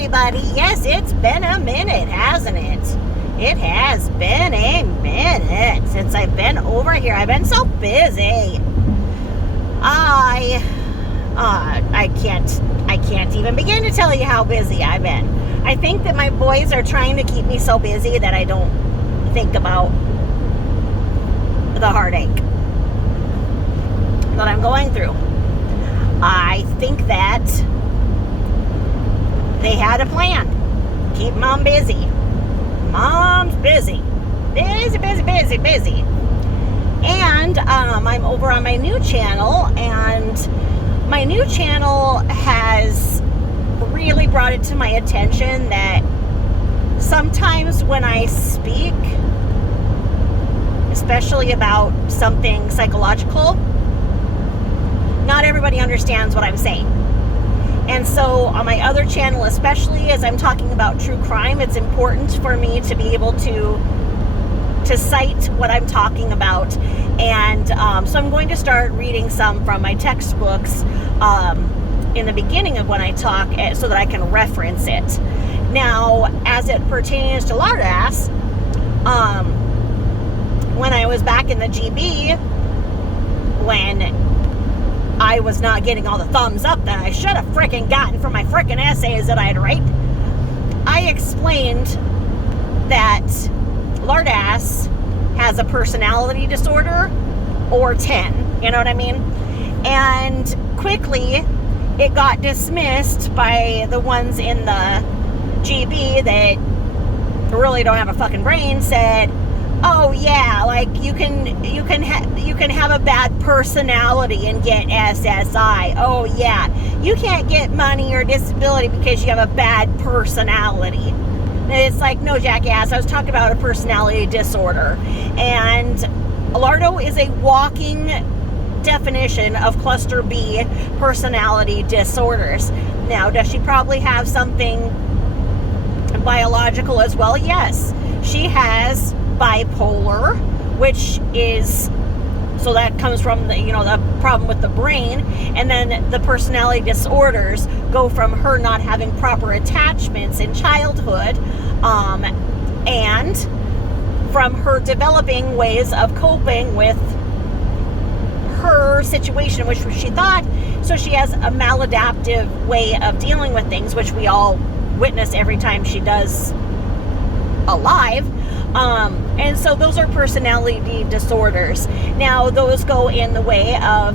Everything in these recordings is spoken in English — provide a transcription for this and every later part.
everybody. Yes, it's been a minute, hasn't it? It has been a minute since I've been over here. I've been so busy. I can't even begin to tell you how busy I've been. I think that my boys are trying to keep me so busy that I don't think about the heartache that I'm going through. I think that they had a plan. Keep mom busy. Mom's busy. Busy. And I'm over on my new channel, and my new channel has really brought it to my attention that sometimes when I speak, especially about something psychological, not everybody understands what I'm saying. And so on my other channel, especially as I'm talking about true crime, it's important for me to be able to cite what I'm talking about. And so I'm going to start reading some from my textbooks in the beginning of when I talk, so that I can reference it. Now, as it pertains to Lardass, when I was back in the GB, when I was not getting all the thumbs up that I should have freaking gotten from my freaking essays that I'd write, I explained that Lardass has a personality disorder or 10, you know what I mean? And quickly it got dismissed by the ones in the GB that really don't have a fucking brain. Said, oh yeah, like you can have a bad personality and get SSI. Oh yeah, you can't get money or disability because you have a bad personality. And it's like, no, jackass, I was talking about a personality disorder. And Lardo is a walking definition of cluster B personality disorders. Now, does she probably have something biological as well? Yes, she has bipolar, which is, so that comes from the, the problem with the brain. And then the personality disorders go from her not having proper attachments in childhood, and from her developing ways of coping with her situation, which she thought, so she has a maladaptive way of dealing with things, which we all witness every time she does a live. And so those are personality disorders. Now, those go in the way of,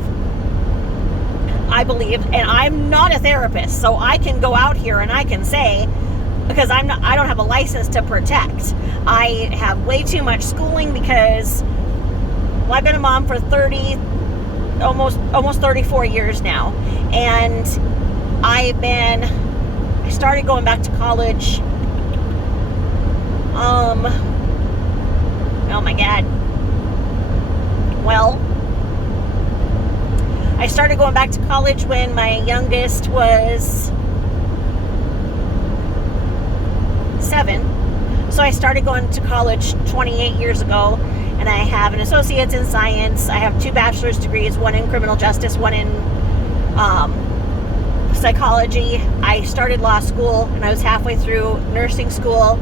I believe, and I'm not a therapist, so I can go out here and I can say, because I don't have a license to protect. I have way too much schooling because, well, I've been a mom for almost 34 years now. And I started going back to college, oh my God. Well, I started going back to college when my youngest was 7. So I started going to college 28 years ago, and I have an associate's in science. I have 2 bachelor's degrees, one in criminal justice, one in psychology. I started law school, and I was halfway through nursing school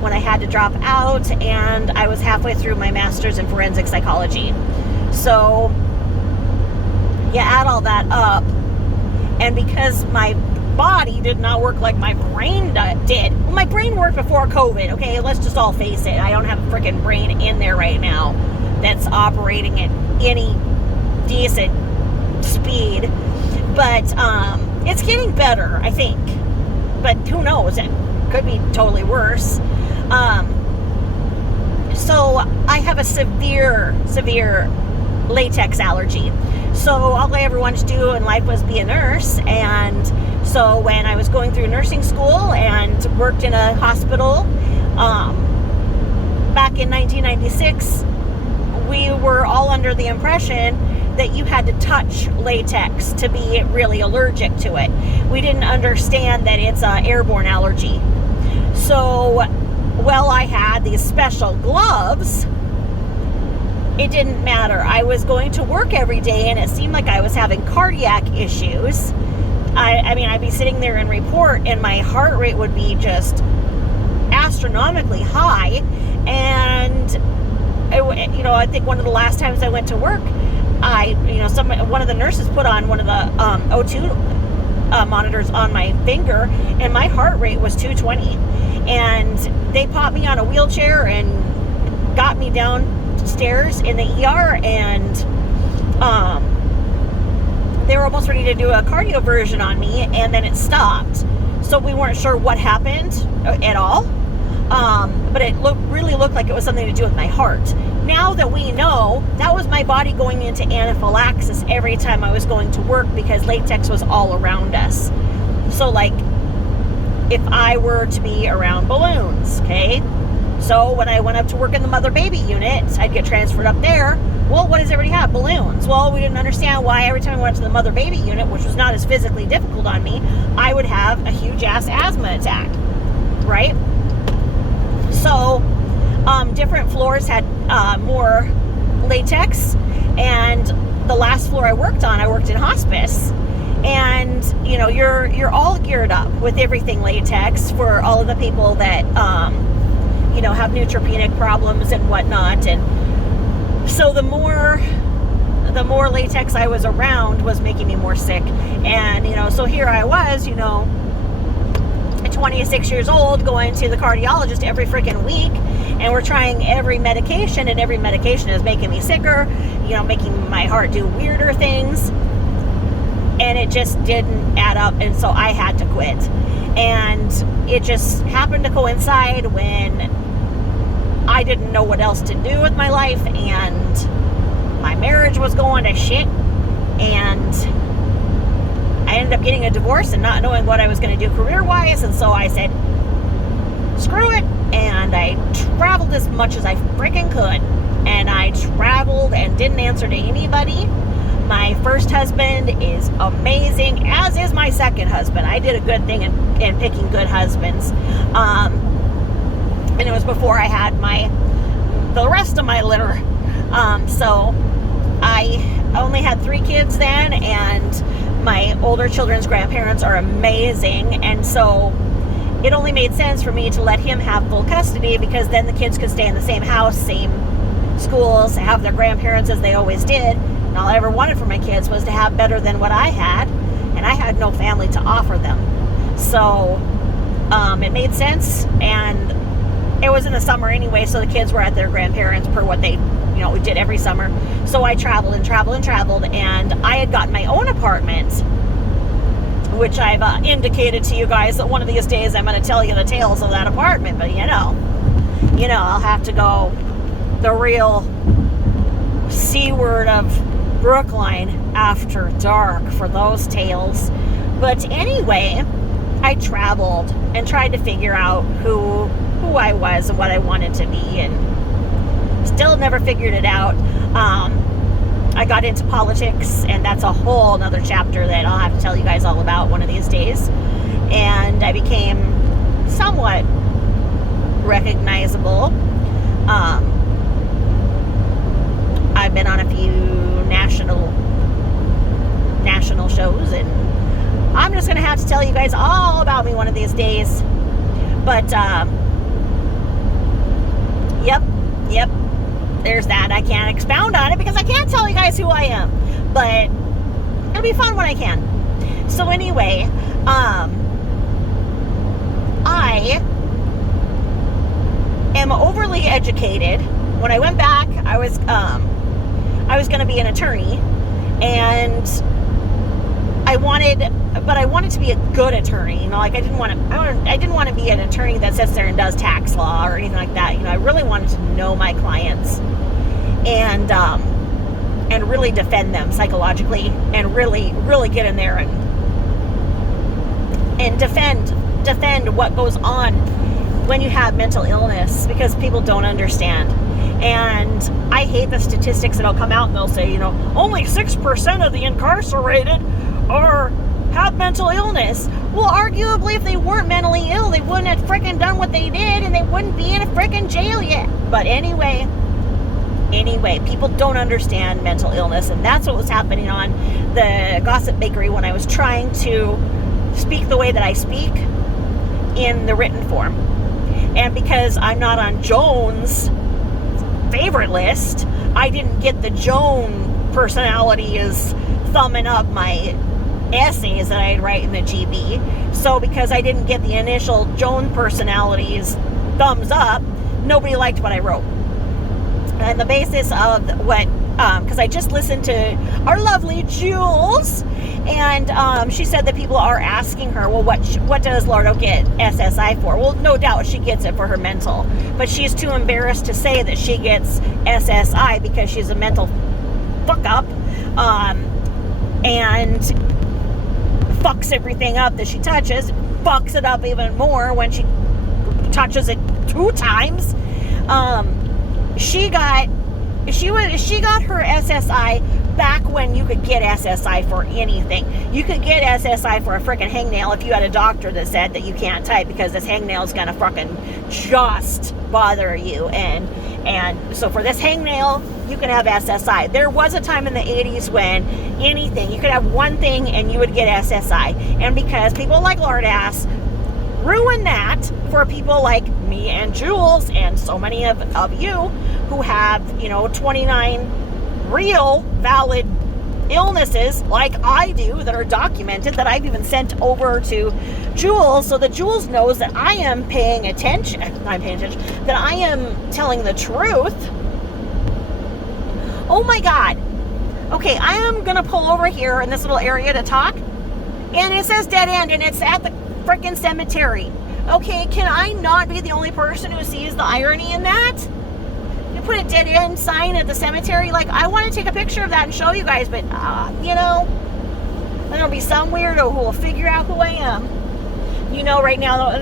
when I had to drop out, and I was halfway through my master's in forensic psychology. So you add all that up, and because my body did not work like my brain did. Well, my brain worked before COVID, okay? Let's just all face it. I don't have a freaking brain in there right now that's operating at any decent speed. But it's getting better, I think. But who knows? It could be totally worse. So I have a severe latex allergy. So all I ever wanted to do in life was be a nurse. And so when I was going through nursing school and worked in a hospital back in 1996, we were all under the impression that you had to touch latex to be really allergic to it. We didn't understand that it's an airborne allergy. So, well, I had these special gloves it didn't matter. I was going to work every day, and it seemed like I was having cardiac issues. I mean, I'd be sitting there and report, and my heart rate would be just astronomically high. And I think one of the last times I went to work, one of the nurses put on one of the O2 monitors on my finger, and my heart rate was 220. And they popped me on a wheelchair and got me downstairs in the ER, and they were almost ready to do a cardioversion on me, and then it stopped. So we weren't sure what happened at all. But it really looked like it was something to do with my heart. Now that we know, that was my body going into anaphylaxis every time I was going to work, because latex was all around us. So like, if I were to be around balloons, okay? So when I went up to work in the mother-baby unit, I'd get transferred up there. Well, what does everybody have? Balloons. Well, we didn't understand why every time I went to the mother-baby unit, which was not as physically difficult on me, I would have a huge-ass asthma attack, right? So, different floors had more latex, and the last floor I worked on, I worked in hospice. And, you're all geared up with everything latex for all of the people that, have neutropenic problems and whatnot. And so the more latex I was around was making me more sick. And, so here I was, 26 years old, going to the cardiologist every freaking week, and we're trying every medication, and every medication is making me sicker, making my heart do weirder things. And it just didn't add up, and so I had to quit. And it just happened to coincide when I didn't know what else to do with my life, and my marriage was going to shit, and I ended up getting a divorce and not knowing what I was going to do career-wise. And so I said, screw it, and I traveled as much as I freaking could. And I traveled and didn't answer to anybody. My first husband is amazing, as is my second husband. I did a good thing in picking good husbands. And it was before I had the rest of my litter. So I only had 3 kids then, and my older children's grandparents are amazing. And so it only made sense for me to let him have full custody, because then the kids could stay in the same house, same schools, have their grandparents as they always did. And all I ever wanted for my kids was to have better than what I had, and I had no family to offer them. So it made sense, and it was in the summer anyway, so the kids were at their grandparents per what they we did every summer. So I traveled and traveled and traveled, and I had gotten my own apartment, which I've indicated to you guys that one of these days I'm going to tell you the tales of that apartment. But I'll have to go the real C word of Brookline after dark for those tales. But anyway, I traveled and tried to figure out who I was and what I wanted to be, and still never figured it out. I got into politics, and that's a whole nother chapter that I'll have to tell you guys all about one of these days. And I became somewhat recognizable. I've been on a few national shows, and I'm just gonna have to tell you guys all about me one of these days. But yep, there's that. I can't expound on it because I can't tell you guys who I am, but it'll be fun when I can. So anyway, I am overly educated. When I went back, I was going to be an attorney, and I wanted to be a good attorney. I didn't want to be an attorney that sits there and does tax law or anything like that. I really wanted to know my clients and really defend them psychologically, and really get in there and defend what goes on when you have mental illness, because people don't understand. And I hate the statistics that'll come out and they'll say, only 6% of the incarcerated have mental illness. Well, arguably, if they weren't mentally ill, they wouldn't have frickin' done what they did, and they wouldn't be in a frickin' jail yet. But anyway, Anyway, people don't understand mental illness, and that's what was happening on the Gossip Bakery when I was trying to speak the way that I speak in the written form. And because I'm not on Joan's favorite list, I didn't get the Joan personalities thumbing up my essays that I'd write in the GB. So because I didn't get the initial Joan personalities thumbs up, nobody liked what I wrote. And the basis of what, because I just listened to our lovely Jules, and she said that people are asking her, well, what does Lardo get SSI for? Well, no doubt she gets it for her mental, but she's too embarrassed to say that she gets SSI because she's a mental fuck up, and fucks everything up that she touches, fucks it up even more when she touches it 2 times. She got her SSI back when you could get SSI for anything. You could get SSI for a freaking hangnail if you had a doctor that said that you can't type because this hangnail is gonna fucking just bother you. And so for this hangnail, you can have SSI. There was a time in the 80s when anything, you could have one thing and you would get SSI. And because people like Lardass ruin that for people like me and Jules and so many of you who have, 29 real valid illnesses like I do that are documented, that I've even sent over to Jules so that Jules knows that I am paying attention, that I am telling the truth. Oh my God. Okay, I am gonna pull over here in this little area to talk, and it says dead end, and it's at the freaking cemetery. Okay, can I not be the only person who sees the irony in that? You put a dead end sign at the cemetery. Like, I want to take a picture of that and show you guys, but there'll be some weirdo who will figure out who I am. Right now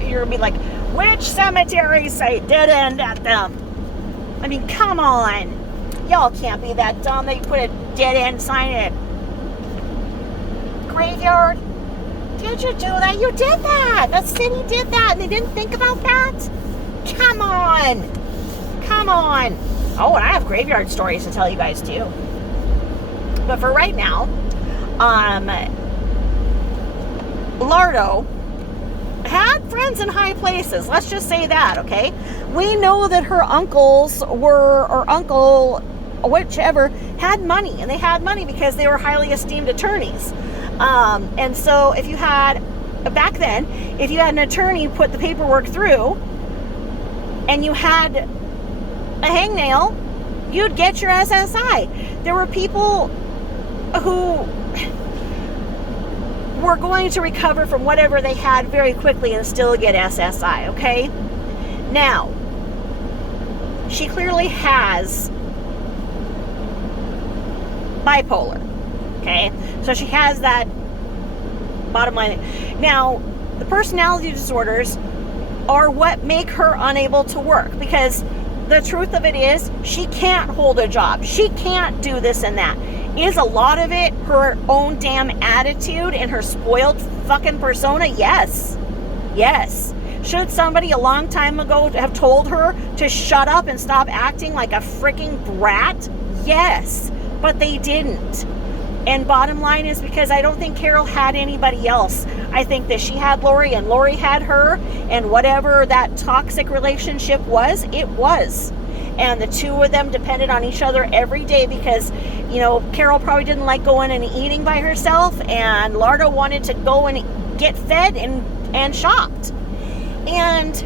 you're gonna be like, which cemeteries say dead end at them? I mean, come on, y'all can't be that dumb that you put a dead end sign in a graveyard. Did you do that? You did that. The city did that, and they didn't think about that? Come on. Oh, and I have graveyard stories to tell you guys too. But for right now, Lardo had friends in high places. Let's just say that, okay? We know that her uncles or uncle, whichever, had money, and they had money because they were highly esteemed attorneys. And so if you had, back then, if you had an attorney put the paperwork through and you had a hangnail, you'd get your SSI. There were people who were going to recover from whatever they had very quickly and still get SSI, okay? Now, she clearly has bipolar. Okay, so she has that bottom line. Now, the personality disorders are what make her unable to work, because the truth of it is she can't hold a job. She can't do this and that. Is a lot of it her own damn attitude and her spoiled fucking persona? Yes. Should somebody a long time ago have told her to shut up and stop acting like a freaking brat? Yes, but they didn't. And bottom line is because I don't think Carol had anybody else. I think that she had Lori and Lori had her, and whatever that toxic relationship was, it was. And the two of them depended on each other every day because, Carol probably didn't like going and eating by herself, and Lardo wanted to go and get fed and shopped. And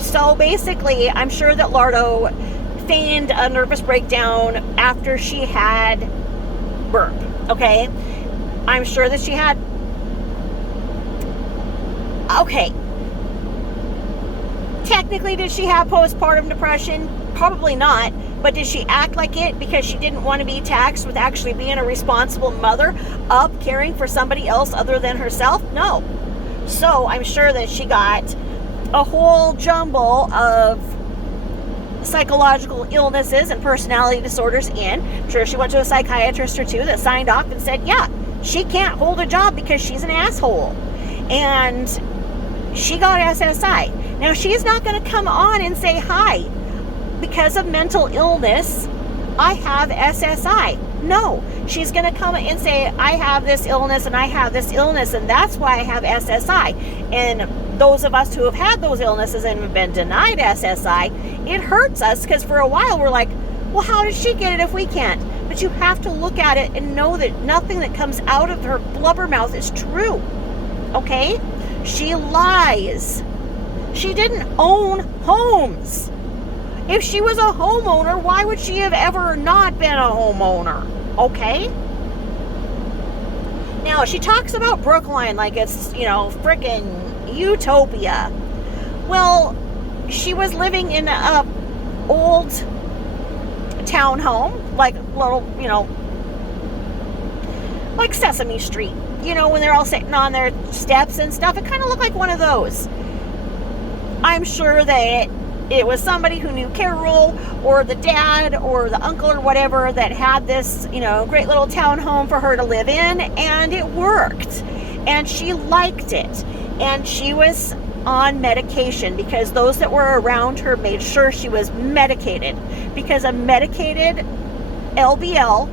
so basically, I'm sure that Lardo feigned a nervous breakdown after she had burp, okay? I'm sure that she had, okay, technically, did she have postpartum depression? Probably not, but did she act like it because she didn't want to be taxed with actually being a responsible mother up caring for somebody else other than herself? No. So I'm sure that she got a whole jumble of psychological illnesses and personality disorders in. I'm sure she went to a psychiatrist or two that signed off and said, yeah, she can't hold a job because she's an asshole. And she got SSI. Now, she's not going to come on and say hi because of mental illness, I have SSI. No, she's going to come and say, I have this illness and I have this illness, and that's why I have SSI. And those of us who have had those illnesses and have been denied SSI, it hurts us, because for a while we're like, well, how did she get it if we can't? But you have to look at it and know that nothing that comes out of her blubber mouth is true. Okay? She lies. She didn't own homes. If she was a homeowner, why would she have ever not been a homeowner? Okay? Now, she talks about Brookline like it's, frickin' utopia. Well, she was living in a old townhome, like little, like Sesame Street. When they're all sitting on their steps and stuff, it kind of looked like one of those. I'm sure that it was somebody who knew Carol, or the dad, or the uncle, or whatever, that had this, great little townhome for her to live in, and it worked. And she liked it. And she was on medication, because those that were around her made sure she was medicated, because a medicated LBL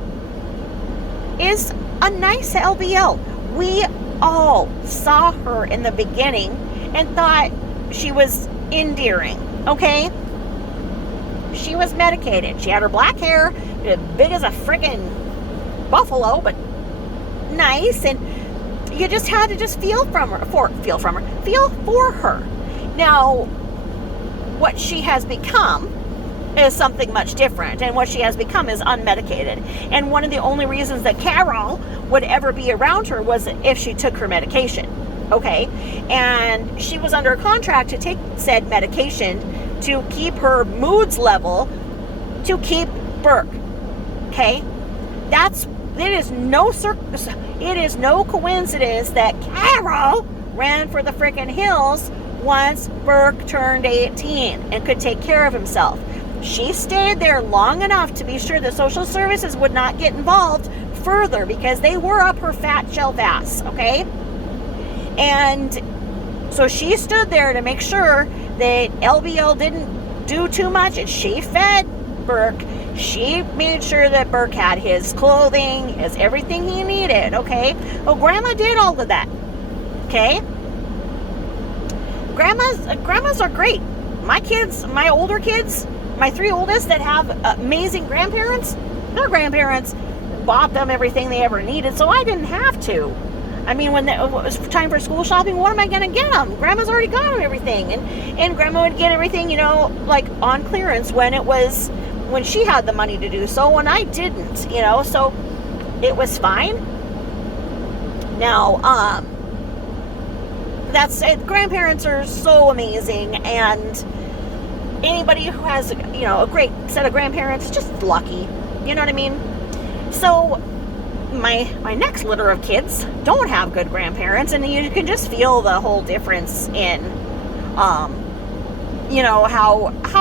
is a nice LBL. We all saw her in the beginning and thought she was endearing, okay? She was medicated. She had her black hair, as big as a freaking buffalo, but nice, and you just had to just feel for her. Now, what she has become is something much different, and what she has become is unmedicated. And one of the only reasons that Carol would ever be around her was if she took her medication, okay? And she was under a contract to take said medication to keep her moods level, to keep Burke, okay? It is no coincidence that Carol ran for the frickin' hills once Burke turned 18 and could take care of himself. She stayed there long enough to be sure that social services would not get involved further, because they were up her fat shelf ass, okay? And so she stood there to make sure that LBL didn't do too much, and she fed Burke. She made sure that Burke had his clothing, his everything he needed, okay? Well, Grandma did all of that, okay? Grandmas are great. My kids, my older kids, my 3 oldest that have amazing grandparents, their grandparents bought them everything they ever needed, so I didn't have to. I mean, when it was time for school shopping, what am I going to get them? Grandma's already got them everything. And Grandma would get everything, like on clearance when she had the money to do so, when I didn't, so it was fine. Now, that's it. Grandparents are so amazing, and anybody who has, a great set of grandparents is just lucky. You know what I mean? So my next litter of kids don't have good grandparents, and you can just feel the whole difference in, how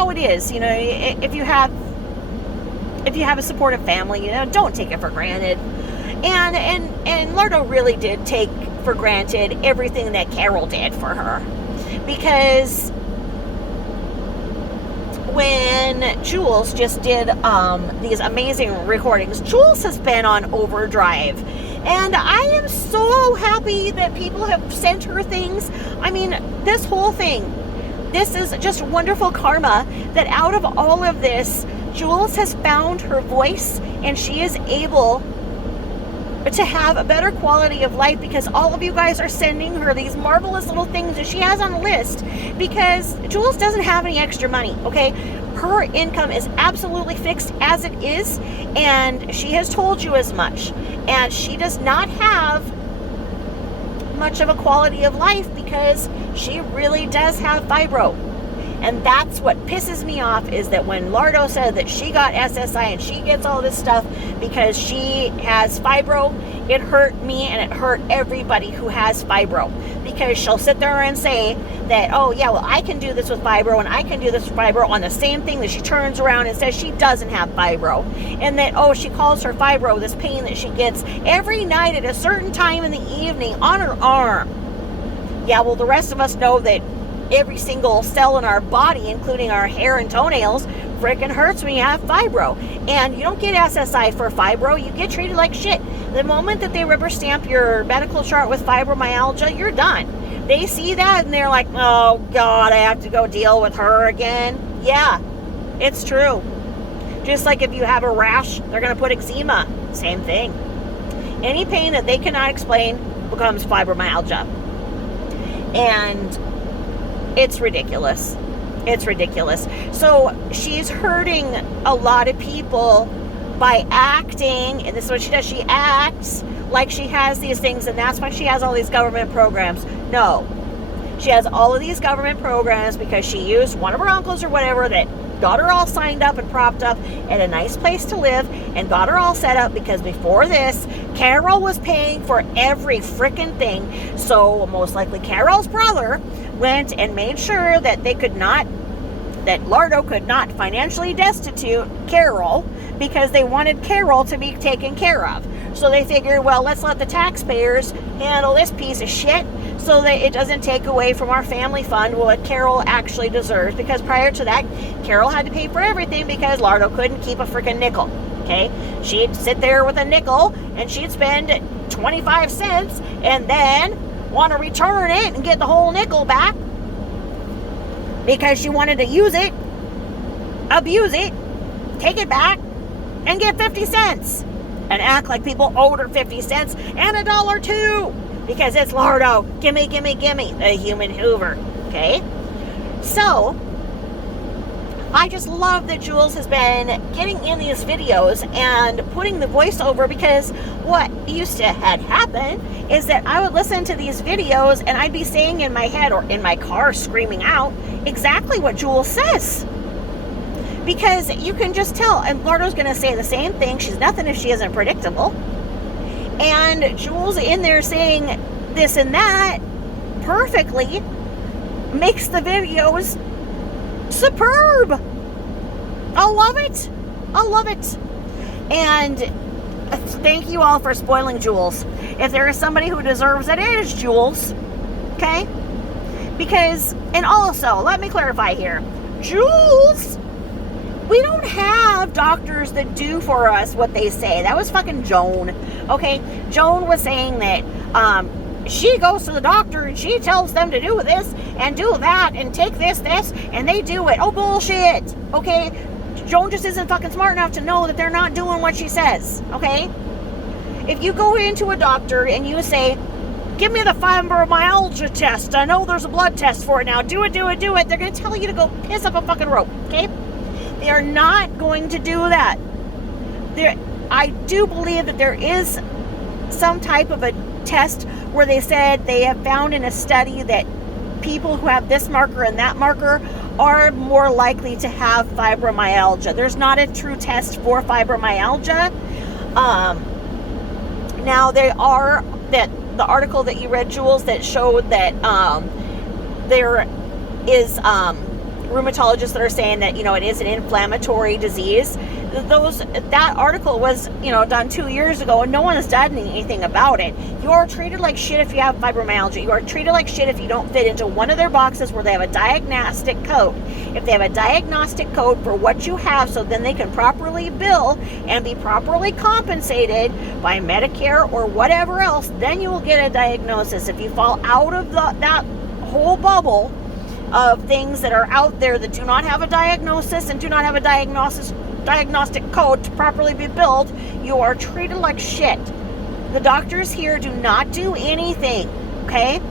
it is. If you have a supportive family, don't take it for granted. And Lardo really did take for granted everything that Carol did for her, because when Jules just did these amazing recordings, Jules has been on overdrive, and I am so happy that people have sent her things. I mean, this whole thing, this is just wonderful karma, that out of all of this, Jules has found her voice, and she is able to have a better quality of life, because all of you guys are sending her these marvelous little things that she has on the list, because Jules doesn't have any extra money, okay? Her income is absolutely fixed as it is, and she has told you as much, and she does not have much of a quality of life, because she really does have fibro. And that's what pisses me off, is that when Lardo said that she got SSI and she gets all this stuff because she has fibro, it hurt me and it hurt everybody who has fibro. Because she'll sit there and say that, oh yeah, well, I can do this with fibro and I can do this with fibro, on the same thing that she turns around and says she doesn't have fibro. And that, oh, she calls her fibro this pain that she gets every night at a certain time in the evening on her arm. Yeah, well, the rest of us know that every single cell in our body, including our hair and toenails, freaking hurts when you have fibro. And you don't get SSI for fibro. You get treated like shit. The moment that they rubber stamp your medical chart with fibromyalgia, you're done. They see that and they're like, oh God, I have to go deal with her again. Yeah, it's true. Just like if you have a rash, they're going to put eczema. Same thing. Any pain that they cannot explain becomes fibromyalgia. And it's ridiculous. It's ridiculous. So she's hurting a lot of people by acting, and this is what she does. She acts like she has these things, and that's why she has all these government programs. No. She has all of these government programs because she used one of her uncles or whatever that got her all signed up and propped up at a nice place to live and got her all set up, because before this, Carol was paying for every freaking thing. So most likely Carol's brother went and made sure that that Lardo could not financially destitute Carol, because they wanted Carol to be taken care of. So they figured, well, let's let the taxpayers handle this piece of shit so that it doesn't take away from our family fund what Carol actually deserves. Because prior to that, Carol had to pay for everything because Lardo couldn't keep a freaking nickel. Okay? She'd sit there with a nickel and she'd spend 25 cents and then want to return it and get the whole nickel back because she wanted to use it, abuse it, take it back, and get 50 cents. And act like people owed her 50 cents and $1 too. Because it's Lardo. Gimme, gimme, gimme. The human Hoover. Okay? So, I just love that Jules has been getting in these videos and putting the voiceover, because what used to had happen is that I would listen to these videos and I'd be saying in my head or in my car screaming out exactly what Jules says. Because you can just tell, and Lardo's going to say the same thing. She's nothing if she isn't predictable. And Jules in there saying this and that perfectly makes the videos superb. I love it. I love it. And thank you all for spoiling Jules. If there is somebody who deserves it, it is Jules. Okay? Because, and also, let me clarify here. Jules, we don't have doctors that do for us what they say. That was fucking Joan. Okay? Joan was saying that she goes to the doctor and she tells them to do this and do that and take this, and they do it. Oh, bullshit. Okay? Joan just isn't fucking smart enough to know that they're not doing what she says. Okay? If you go into a doctor and you say, give me the fibromyalgia test. I know there's a blood test for it now. Do it, do it, do it. They're going to tell you to go piss up a fucking rope. Okay? They are not going to do that. I do believe that there is some type of a test where they said they have found in a study that people who have this marker and that marker are more likely to have fibromyalgia. There's not a true test for fibromyalgia. Now there are the article that you read, Jules, that showed that there is rheumatologists that are saying that, it is an inflammatory disease. That article was, done 2 years ago, and no one has done anything about it. You are treated like shit if you have fibromyalgia. You are treated like shit if you don't fit into one of their boxes where they have a diagnostic code. If they have a diagnostic code for what you have, so then they can properly bill and be properly compensated by Medicare or whatever else, then you will get a diagnosis. If you fall out of that whole bubble of things that are out there that do not have a diagnosis and do not have a diagnostic code to properly be billed, you are treated like shit. The doctors here do not do anything, okay?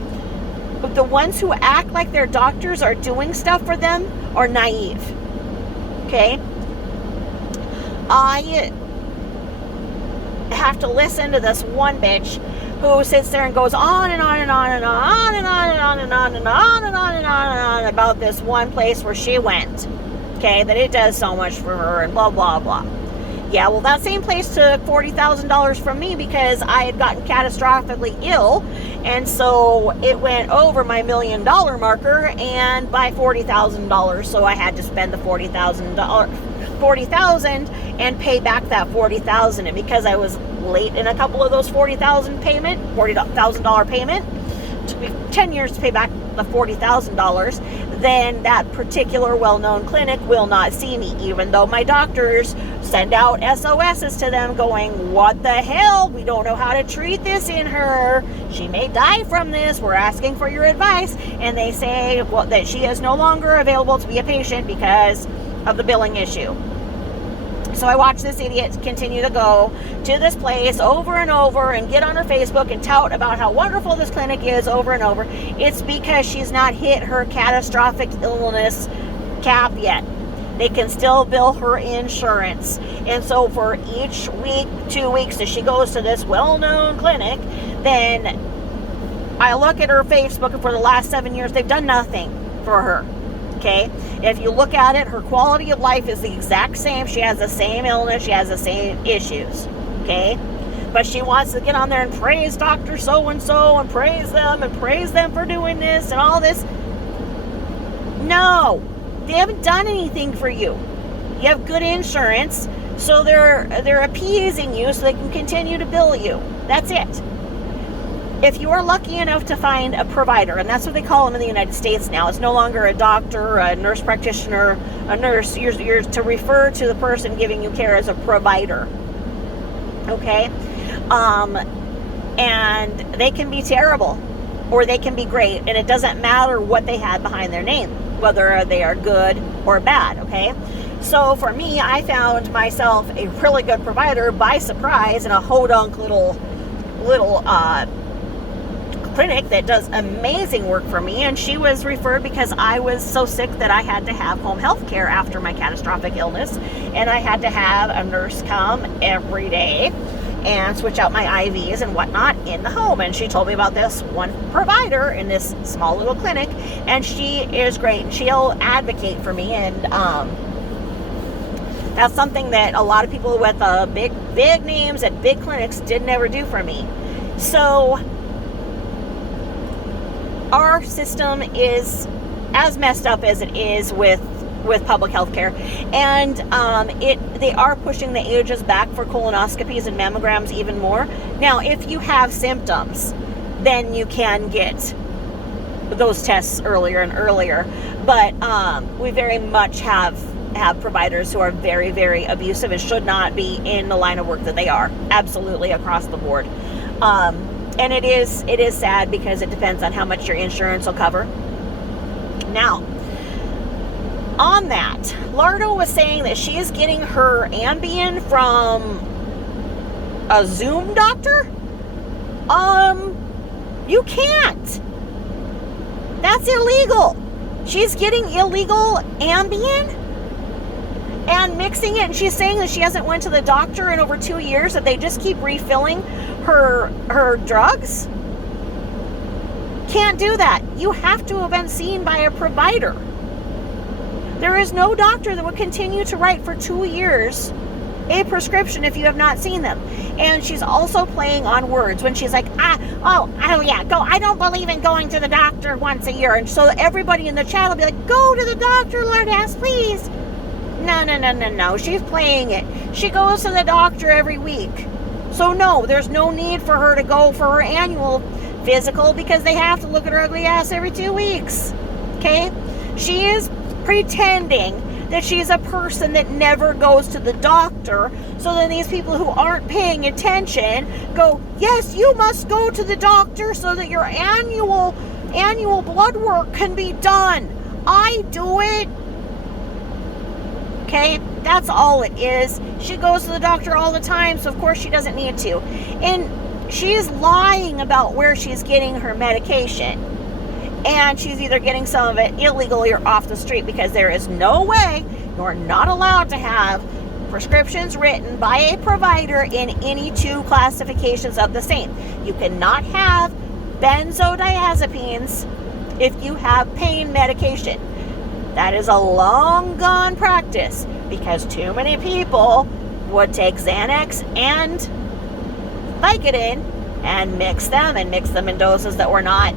But the ones who act like their doctors are doing stuff for them are naive, okay? I have to listen to this one bitch who sits there and goes on and on and on and on and on and on and on and on and on and on and on about this one place where she went. Okay, that it does so much for her and blah, blah, blah. Yeah, well, that same place took $40,000 from me because I had gotten catastrophically ill, and so it went over my $1 million marker and by $40,000, so I had to spend the $40,000 and pay back that $40,000. And because I was late in a couple of those $40,000 payment, it took me 10 years to pay back the $40,000. then that particular well-known clinic will not see me, even though my doctors send out SOSs to them going, what the hell? We don't know how to treat this in her. She may die from this. We're asking for your advice. And they say, well, that she is no longer available to be a patient because of the billing issue. So I watch this idiot continue to go to this place over and over and get on her Facebook and tout about how wonderful this clinic is over and over. It's because she's not hit her catastrophic illness cap yet. They can still bill her insurance. And so for each week, 2 weeks that she goes to this well-known clinic, then I look at her Facebook, and for the last 7 years, they've done nothing for her. Okay? If you look at it, her quality of life is the exact same. She has the same illness. She has the same issues. Okay? But she wants to get on there and praise Dr. So-and-so and praise them for doing this and all this. No. They haven't done anything for you. You have good insurance, so they're appeasing you so they can continue to bill you. That's it. If you are lucky enough to find a provider, and that's what they call them in the United States now, it's no longer a doctor, a nurse practitioner, a nurse. You're to refer to the person giving you care as a provider. Okay? And they can be terrible, or they can be great, and it doesn't matter what they had behind their name, whether they are good or bad, okay? So for me, I found myself a really good provider by surprise in a hodunk little clinic that does amazing work for me, and she was referred because I was so sick that I had to have home health care after my catastrophic illness, and I had to have a nurse come every day and switch out my IVs and whatnot in the home. And she told me about this one provider in this small little clinic, and she is great. She'll advocate for me, and that's something that a lot of people with big names at big clinics did never do for me. So our system is as messed up as it is with public health care, and they are pushing the ages back for colonoscopies and mammograms even more. Now, if you have symptoms, then you can get those tests earlier and earlier, but we very much have providers who are very, very abusive and should not be in the line of work that they are, absolutely across the board. And it is sad because it depends on how much your insurance will cover. Now, on that, Lardo was saying that she is getting her Ambien from a Zoom doctor. You can't. That's illegal. She's getting illegal Ambien and mixing it, and she's saying that she hasn't went to the doctor in over 2 years, that they just keep refilling her drugs. Can't do that. You have to have been seen by a provider. There is no doctor that would continue to write for 2 years a prescription if you have not seen them. And she's also playing on words when she's like, I don't believe in going to the doctor once a year. And so everybody in the chat will be like, go to the doctor, Lourdes, please. No. She's playing it. She goes to the doctor every week. So no, there's no need for her to go for her annual physical because they have to look at her ugly ass every 2 weeks. Okay? She is pretending that she's a person that never goes to the doctor, so then these people who aren't paying attention go, yes, you must go to the doctor so that your annual blood work can be done. I do it. Okay, that's all it is. She goes to the doctor all the time, so of course she doesn't need to. And she is lying about where she's getting her medication. And she's either getting some of it illegally or off the street, because there is no way, you're not allowed to have prescriptions written by a provider in any two classifications of the same. You cannot have benzodiazepines if you have pain medication. That is a long gone practice because too many people would take Xanax and Vicodin and mix them in doses that were not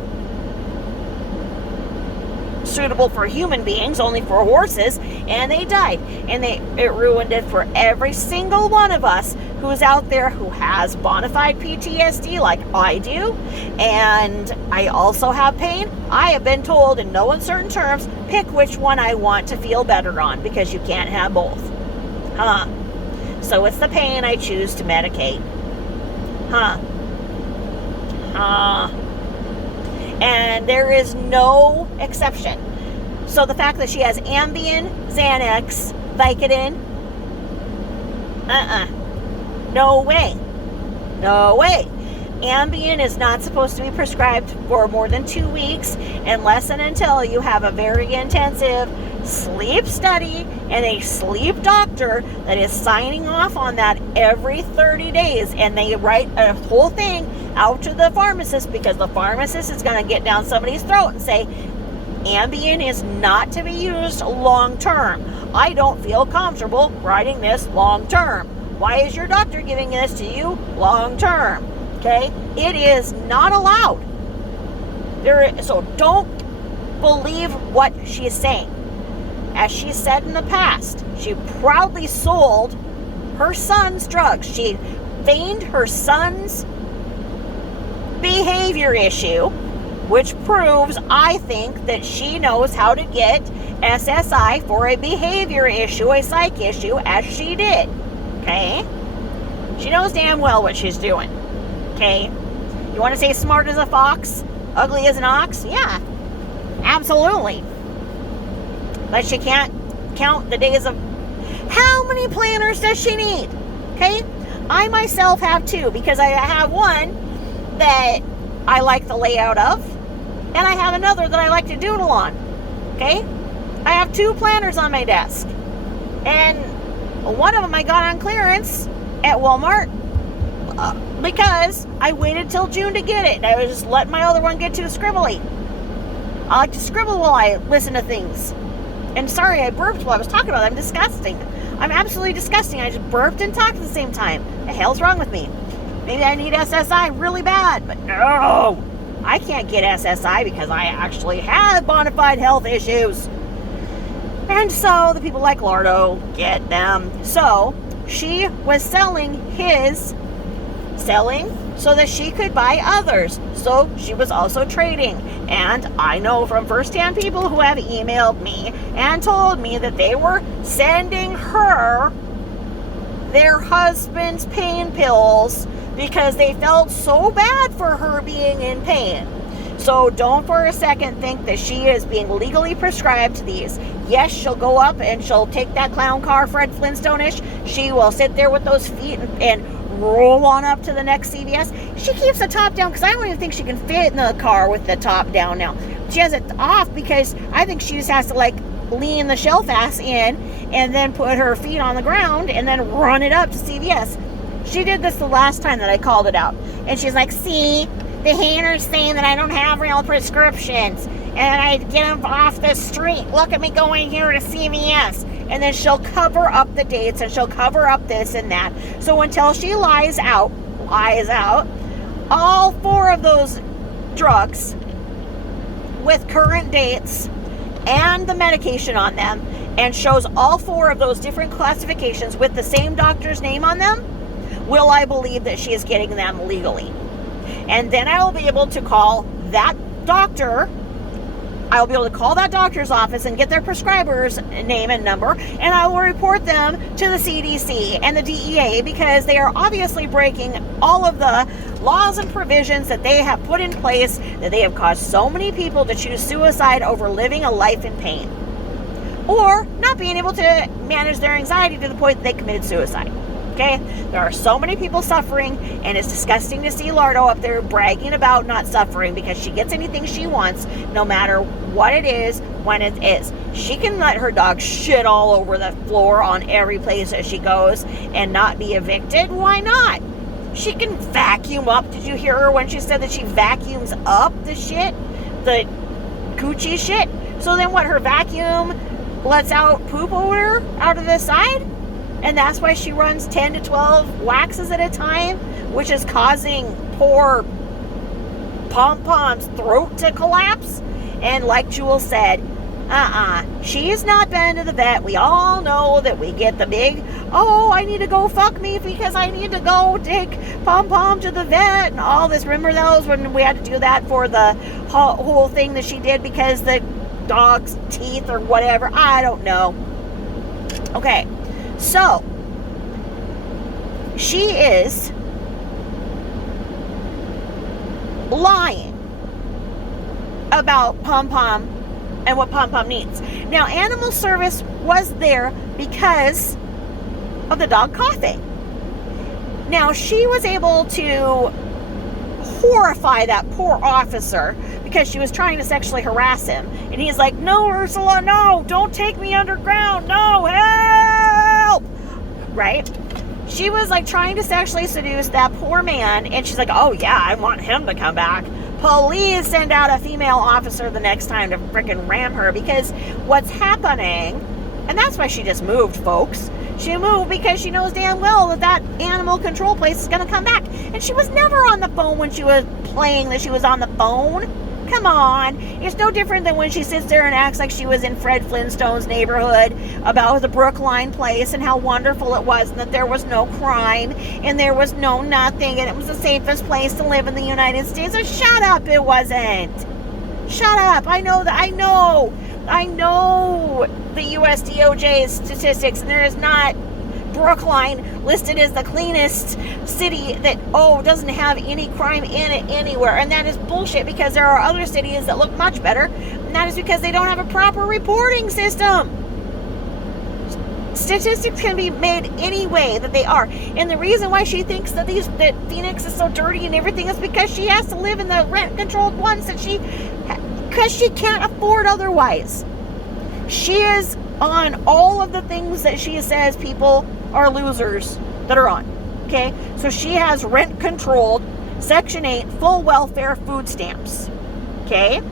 suitable for human beings, only for horses, and they died. And it ruined it for every single one of us who's out there who has bona fide PTSD like I do, and I also have pain. I have been told in no uncertain terms, pick which one I want to feel better on, because you can't have both. So it's the pain I choose to medicate. And there is no exception. So the fact that she has Ambien, Xanax, Vicodin, no way. No way. Ambien is not supposed to be prescribed for more than 2 weeks unless and until you have a very intensive sleep study and a sleep doctor that is signing off on that every 30 days. And they write a whole thing out to the pharmacist, because the pharmacist is going to get down somebody's throat and say, Ambien is not to be used long term. I don't feel comfortable writing this long term. Why is your doctor giving this to you long term? Okay? It is not allowed. So don't believe what she is saying. As she said in the past, she proudly sold her son's drugs. She feigned her son's behavior issue, which proves, I think, that she knows how to get SSI for a behavior issue, a psych issue, as she did. Okay? She knows damn well what she's doing. Okay? You want to say smart as a fox, ugly as an ox? Yeah, absolutely. But she can't count the days of... How many planners does she need? Okay? I myself have 2, because I have one that I like the layout of, and I have another that I like to doodle on. Okay? I have 2 planners on my desk. And one of them I got on clearance at Walmart because I waited till June to get it. I was just letting my other one get too scribbly. I like to scribble while I listen to things. And sorry, I burped while I was talking about it. I'm disgusting. I'm absolutely disgusting. I just burped and talked at the same time. The hell's wrong with me? Maybe I need SSI really bad, but no! I can't get SSI because I actually have bona fide health issues. And so the people like Lardo get them. So she was selling so that she could buy others. So she was also trading. And I know from firsthand people who have emailed me and told me that they were sending her their husband's pain pills because they felt so bad for her being in pain. So don't for a second think that she is being legally prescribed these. Yes, she'll go up and she'll take that clown car, Fred Flintstone-ish. She will sit there with those feet and roll on up to the next CVS. She keeps the top down because I don't even think she can fit in the car with the top down now. She has it off because I think she just has to like lean the shelf ass in and then put her feet on the ground and then run it up to CVS. She did this the last time that I called it out. And she's like, see, the handler's saying that I don't have real prescriptions and I get them off the street. Look at me going here to CVS. And then she'll cover up the dates and she'll cover up this and that. So until she lies out, all 4 of those drugs with current dates and the medication on them, and shows all 4 of those different classifications with the same doctor's name on them, will I believe that she is getting them legally. And then I will be able to call that doctor. I will be able to call that doctor's office and get their prescriber's name and number, and I will report them to the CDC and the DEA because they are obviously breaking all of the laws and provisions that they have put in place, that they have caused so many people to choose suicide over living a life in pain or not being able to manage their anxiety to the point that they committed suicide. Okay? There are so many people suffering, and it's disgusting to see Lardo up there bragging about not suffering because she gets anything she wants, no matter what it is, when it is. She can let her dog shit all over the floor on every place that she goes and not be evicted. Why not? She can vacuum up. Did you hear her when she said that she vacuums up the shit? The coochie shit? So then what, her vacuum lets out poop odor out of the side? And that's why she runs 10 to 12 waxes at a time, which is causing poor Pom-Pom's throat to collapse. And like Jewel said, She's not been to the vet. We all know that we get the big, oh, I need to go fuck me because I need to go take Pom-Pom to the vet and all this. Remember those when we had to do that for the whole thing that she did because the dog's teeth or whatever? I don't know. Okay, so she is lying about Pom-Pom and what Pom-Pom needs. Now, animal service was there because of the dog coughing. Now, she was able to horrify that poor officer because she was trying to sexually harass him. And he's like, no, Ursula, no, don't take me underground. No, help! Right? She was like trying to sexually seduce that poor man. And she's like, oh yeah, I want him to come back. Please send out a female officer the next time to freaking ram her, because what's happening, and that's why she just moved, folks. She moved because she knows damn well that that animal control place is going to come back. And she was never on the phone when she was playing that she was on the phone. Come on. It's no different than when she sits there and acts like she was in Fred Flintstone's neighborhood about the Brookline place and how wonderful it was and that there was no crime and there was no nothing and it was the safest place to live in the United States. So shut up, it wasn't. Shut up. I know the US DOJ statistics, and there is not Brookline listed as the cleanest city that, doesn't have any crime in it anywhere. And that is bullshit, because there are other cities that look much better, and that is because they don't have a proper reporting system. Statistics can be made any way that they are. And the reason why she thinks that Phoenix is so dirty and everything is because she has to live in the rent-controlled ones because she can't afford otherwise. She is on all of the things that she says people are losers that are on. Okay? So she has rent-controlled, Section 8, full welfare food stamps. Okay?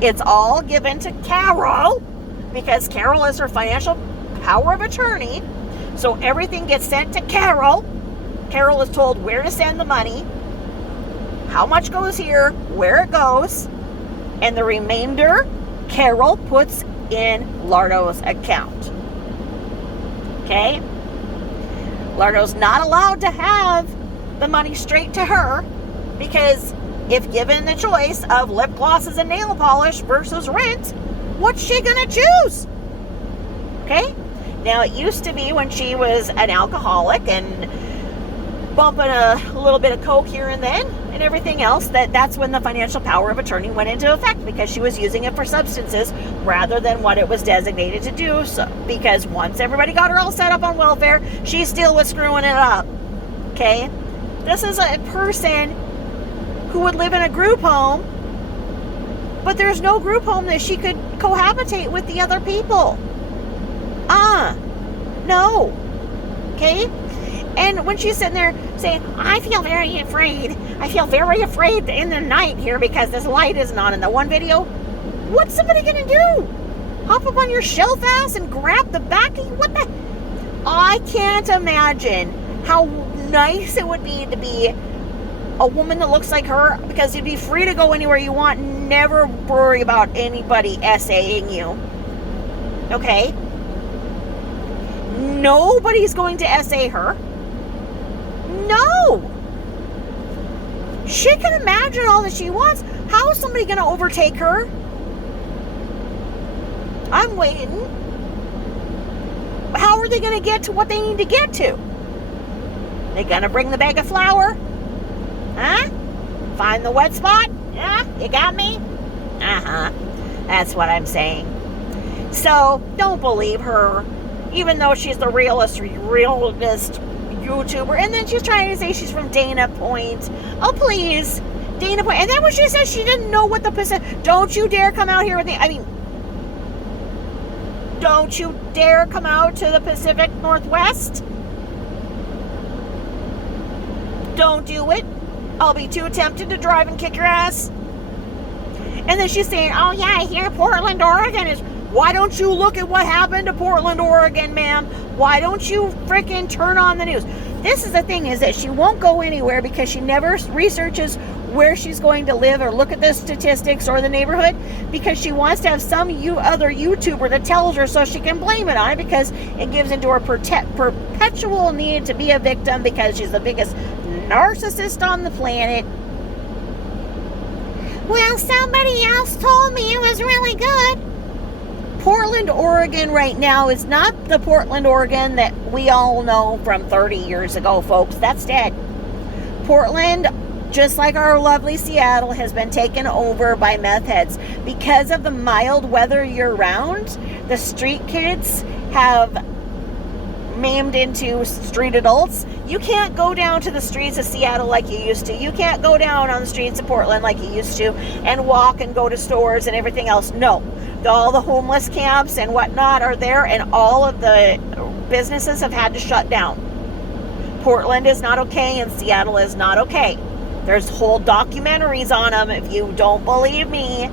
It's all given to Carol because Carol is her financial power of attorney. So everything gets sent to Carol. Carol is told where to send the money, how much goes here, where it goes, and the remainder Carol puts in Lardo's account. Okay? Lardo's not allowed to have the money straight to her, because if given the choice of lip glosses and nail polish versus rent, what's she gonna choose? Okay? Now, it used to be when she was an alcoholic and bumping a little bit of coke here and then and everything else, that's when the financial power of attorney went into effect, because she was using it for substances rather than what it was designated to do. So, because once everybody got her all set up on welfare, she still was screwing it up. Okay? This is a person who would live in a group home, but there's no group home that she could cohabitate with the other people. No. Okay? And when she's sitting there saying, I feel very afraid in the night here because this light isn't on in the one video, what's somebody gonna do? Hop up on your shelf ass and grab the back? What the? I can't imagine how nice it would be to be a woman that looks like her, because you'd be free to go anywhere you want, never worry about anybody essaying you. Okay? Nobody's going to essay her. No! She can imagine all that she wants. How is somebody going to overtake her? I'm waiting. How are they going to get to what they need to get to? They going to bring the bag of flour? Huh? Find the wet spot? Yeah? You got me? Uh-huh. That's what I'm saying. So, don't believe her. Even though she's the realest YouTuber. And then she's trying to say she's from Dana Point. Oh, please. Dana Point. And then when she says she didn't know what the Pacific... Don't you dare come out here with the... don't you dare come out to the Pacific Northwest. Don't do it. I'll be too tempted to drive and kick your ass. And then she's saying, oh yeah, I hear Portland, Oregon is... Why don't you look at what happened to Portland, Oregon, ma'am? Why don't you freaking turn on the news? This is the thing, is that she won't go anywhere because she never researches where she's going to live or look at the statistics or the neighborhood, because she wants to have some other YouTuber that tells her so she can blame it on it, because it gives into her perpetual need to be a victim because she's the biggest narcissist on the planet. Well, somebody else told me it was really good. Portland, Oregon right now is not the Portland, Oregon that we all know from 30 years ago, folks. That's dead. Portland, just like our lovely Seattle, has been taken over by meth heads. Because of the mild weather year-round, the street kids have maimed into street adults. You can't go down to the streets of Seattle like you used to. You can't go down on the streets of Portland like you used to and walk and go to stores and everything else. No. All the homeless camps and whatnot are there, and all of the businesses have had to shut down. Portland is not okay, and Seattle is not okay. There's whole documentaries on them. If you don't believe me,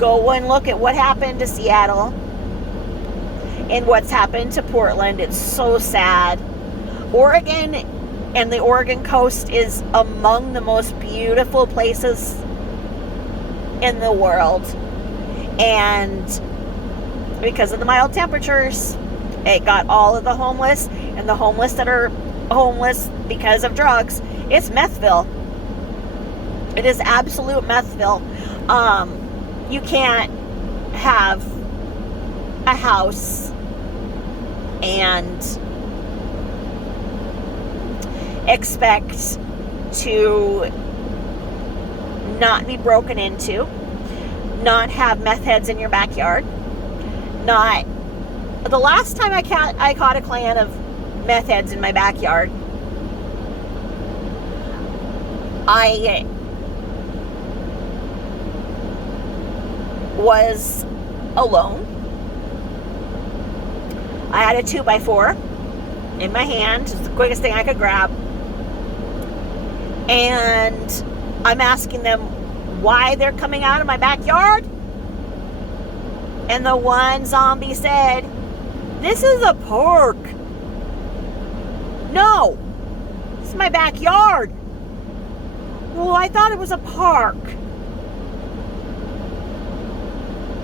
go and look at what happened to Seattle and what's happened to Portland. It's so sad. Oregon and the Oregon coast is among the most beautiful places in the world. And because of the mild temperatures, it got all of the homeless, and the homeless that are homeless because of drugs, it's methville. It is absolute methville. You can't have a house and expect to not be broken into, not have meth heads in your backyard, not... The last time I caught a clan of meth heads in my backyard, I was alone. I had a 2x4 in my hand. It's the quickest thing I could grab. And I'm asking them why they're coming out of my backyard. And the one zombie said, "This is a park." "No, this is my backyard." "Well, I thought it was a park."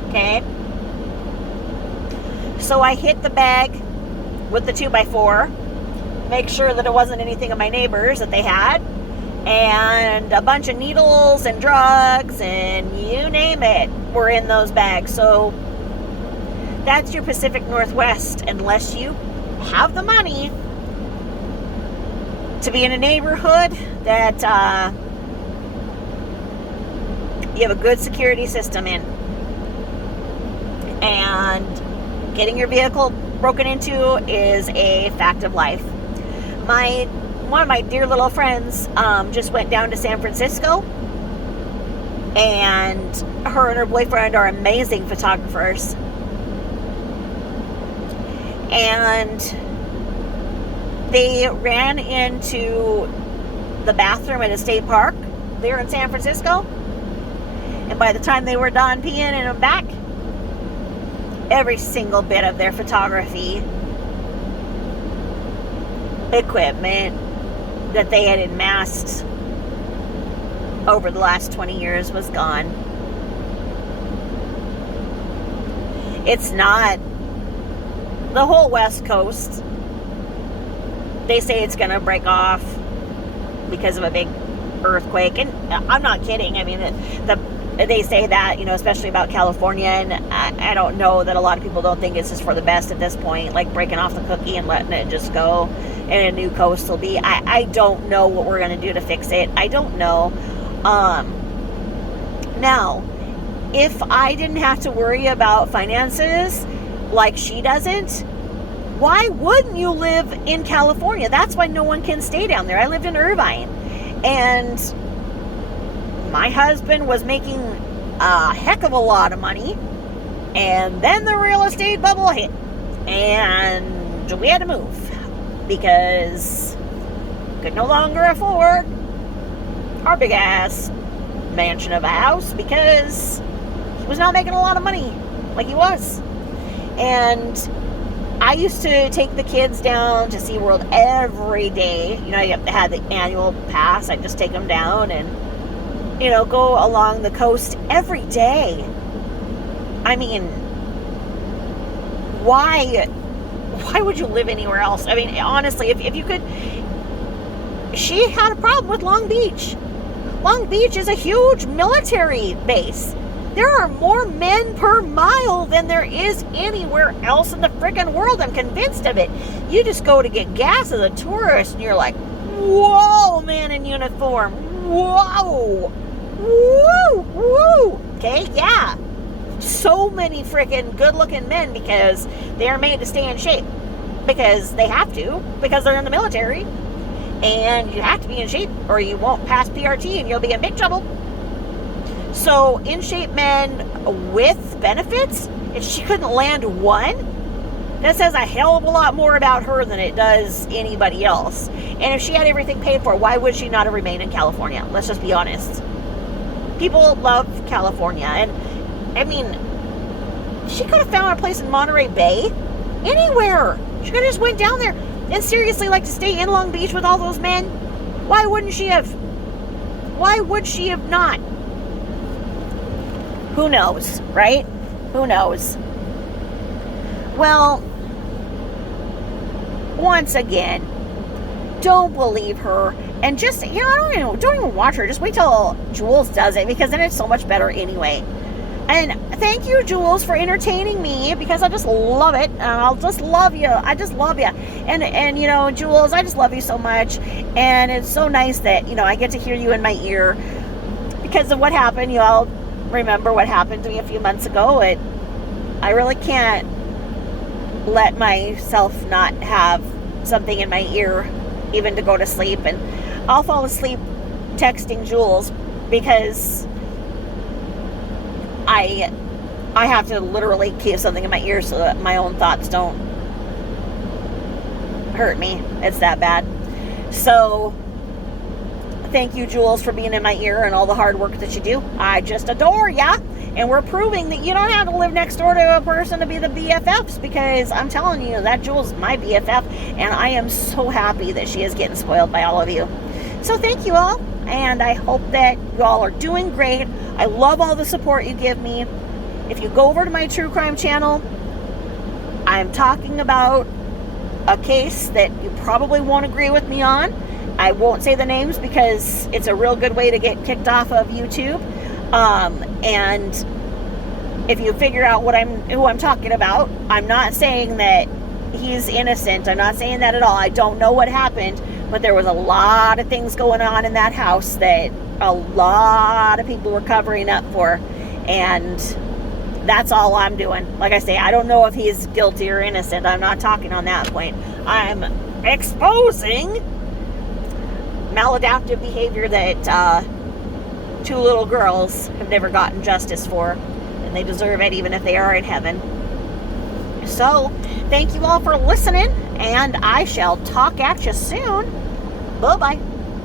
Okay. So I hit the bag with the 2x4, make sure that it wasn't anything of my neighbors that they had, and a bunch of needles and drugs and you name it were in those bags. So that's your Pacific Northwest, unless you have the money to be in a neighborhood that you have a good security system in. And getting your vehicle broken into is a fact of life. One of my dear little friends just went down to San Francisco, and her boyfriend are amazing photographers. And they ran into the bathroom at a state park there in San Francisco, and by the time they were done peeing and back, every single bit of their photography equipment that they had amassed over the last 20 years was gone. It's not the whole West Coast. They say it's going to break off because of a big earthquake, and I'm not kidding. I mean, they say that, especially about California, and I don't know that a lot of people don't think it's just for the best at this point, like breaking off the cookie and letting it just go, and a new coast will be. I don't know what we're going to do to fix it. I don't know. Now, if I didn't have to worry about finances like she doesn't, why wouldn't you live in California? That's why no one can stay down there. I lived in Irvine, and my husband was making a heck of a lot of money, and then the real estate bubble hit, and we had to move because we could no longer afford our big ass mansion of a house because he was not making a lot of money like he was. And I used to take the kids down to SeaWorld every day. You have to have the annual pass. I'd just take them down, and go along the coast every day. I mean, why would you live anywhere else? I mean, honestly, if you could, she had a problem with Long Beach. Long Beach is a huge military base. There are more men per mile than there is anywhere else in the friggin' world. I'm convinced of it. You just go to get gas as a tourist and you're like, whoa, man in uniform. Whoa. Woo, woo. Okay, yeah. So many freaking good-looking men because they are made to stay in shape. Because they have to. Because they're in the military. And you have to be in shape or you won't pass PRT and you'll be in big trouble. So, in shape men with benefits, if she couldn't land one, that says a hell of a lot more about her than it does anybody else. And if she had everything paid for, why would she not have remained in California? Let's just be honest. People love California. And, I mean, she could have found a place in Monterey Bay. Anywhere. She could have just went down there. And seriously, like to stay in Long Beach with all those men? Why wouldn't she have? Why would she have not? Who knows, right? Who knows? Well, once again, don't believe her. And just, don't even watch her. Just wait till Jules does it because then it's so much better anyway. And thank you, Jules, for entertaining me because I just love it. And I'll just love you. I just love you. And Jules, I just love you so much. And it's so nice that, I get to hear you in my ear because of what happened. You all remember what happened to me a few months ago. I really can't let myself not have something in my ear even to go to sleep. And I'll fall asleep texting Jules because I have to literally keep something in my ear so that my own thoughts don't hurt me. It's that bad. So, thank you, Jules, for being in my ear and all the hard work that you do. I just adore ya. And we're proving that you don't have to live next door to a person to be the BFFs because I'm telling you, that Jules is my BFF. And I am so happy that she is getting spoiled by all of you. So, thank you all. And I hope that you all are doing great. I love all the support you give me. If you go over to my true crime channel, I'm talking about a case that you probably won't agree with me on. I won't say the names because it's a real good way to get kicked off of YouTube. And if you figure out who I'm talking about, I'm not saying that he's innocent. I'm not saying that at all. I don't know what happened. But there was a lot of things going on in that house that a lot of people were covering up for. And that's all I'm doing. Like I say, I don't know if he's guilty or innocent. I'm not talking on that point. I'm exposing maladaptive behavior that two little girls have never gotten justice for. And they deserve it even if they are in heaven. So, thank you all for listening. And I shall talk at you soon. Bye-bye.